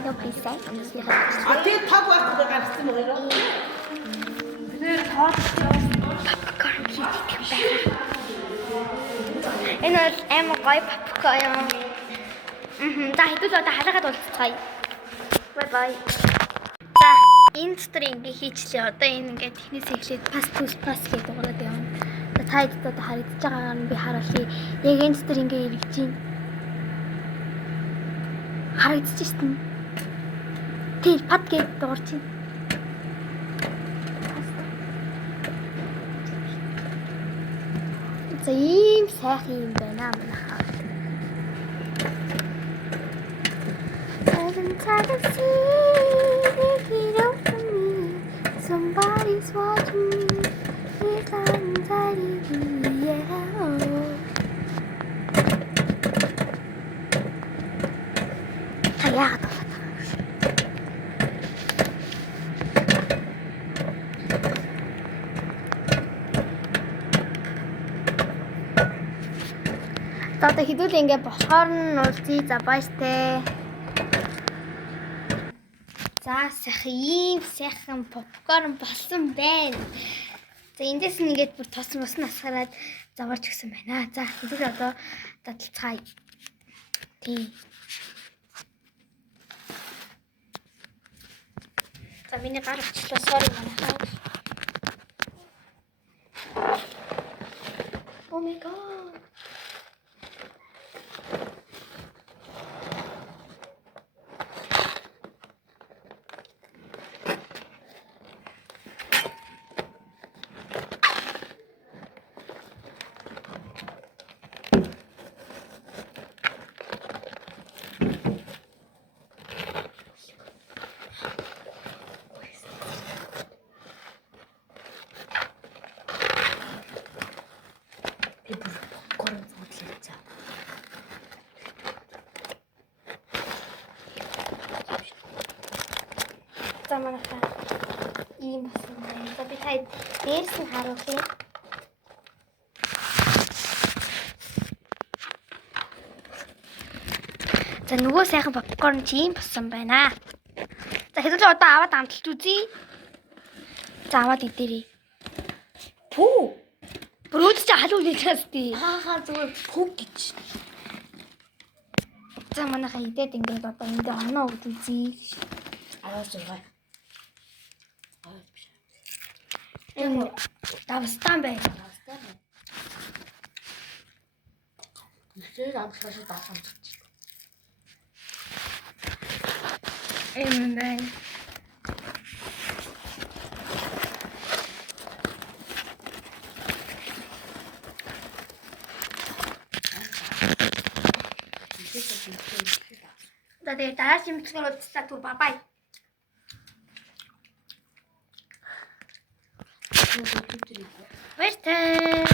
Can you please say? Тэгээд таг байхгүй гаргасан юм хоёроо. Тэр тоод Popcorn хийх байна. Энэ бол амар гоё popcorn. За хэдүүл одоо халаагаад уулзцгаая. Bye bye. За энэ дотор ингээ хийчлээ. Одоо энэ ингээ технээс эхлээд пас гэдэг дуурайд явна. Та хэд одоо харагдаж байгаагаар нь би харуулъя. Яг энэ дотор ингээ эргэж чинь харагдаж шин. Тэр пад гээд дуурч чинь. За ийм сайхан юм байна манайхаа. Somebody's watching me. It's anxiety, yeah. Таяагаад болоод байгаа. Одоо хэдүүл ингээ болохоор нь уулзъя. За баяртай. За сайхан ийм сайхан попкорн болсон байна. За эндээс нэгээд бүр тосон мос насгараад заварч өгсөн байна. За хэдүүл одоо дадалцгаая. Тий. За миний гар авчлаа sorry манайхаа. Oh my god. За манайхаа ийм болсон байна. За би таад дээрс нь харуулъя. За нөгөө сайхан попкорн чи ийм болсон байна. За хэдүүл одоо аваад амталж үзье. За аваад идэрээ. Пүү. Бүрөөд чи халуун хэлээс тий. Хаа зүгээр пүг гэж. За манайхаа идээд ингээд одоо эндээ оноо өгд үзье. 16. Энэ давстан байна. Нэхэл амтлаас даасан ч. Энэ байна. За тэгээ дараагийн мэтлэгээр уулзлаа түр бабай. Баяртай.